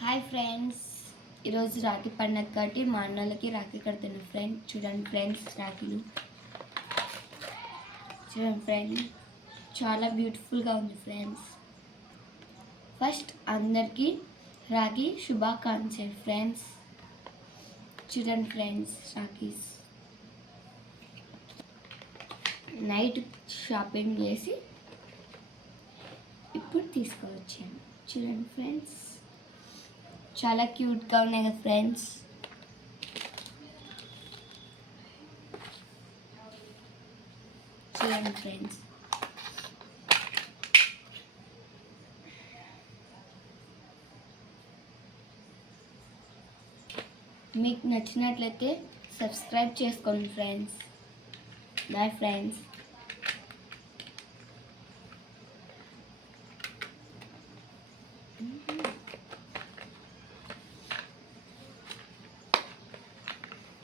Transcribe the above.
Hi friends ఈరోజు రాఖీ పండగ కాబట్టి మా అన్నలకి రాఖీ కడుతున్నా ఫ్రెండ్ చూడండి ఫ్రెండ్స్ రాఖీలు చూడండి ఫ్రెండ్ చాలా బ్యూటిఫుల్గా ఉంది ఫ్రెండ్స్ ఫస్ట్ అందరికీ రాఖీ శుభాకాంక్షలు ఫ్రెండ్స్ చూడండి ఫ్రెండ్స్ రాఖీస్ నైట్ షాపింగ్ చేసి ఇప్పుడు తీసుకువచ్చాను చూడండి ఫ్రెండ్స్ చాలా క్యూట్గా ఉన్నాయి కదా ఫ్రెండ్స్ చూడండి ఫ్రెండ్స్ మీకు నచ్చినట్లయితే సబ్స్క్రైబ్ చేసుకోండి ఫ్రెండ్స్ బాయ్ ఫ్రెండ్స్ Mm-hmm.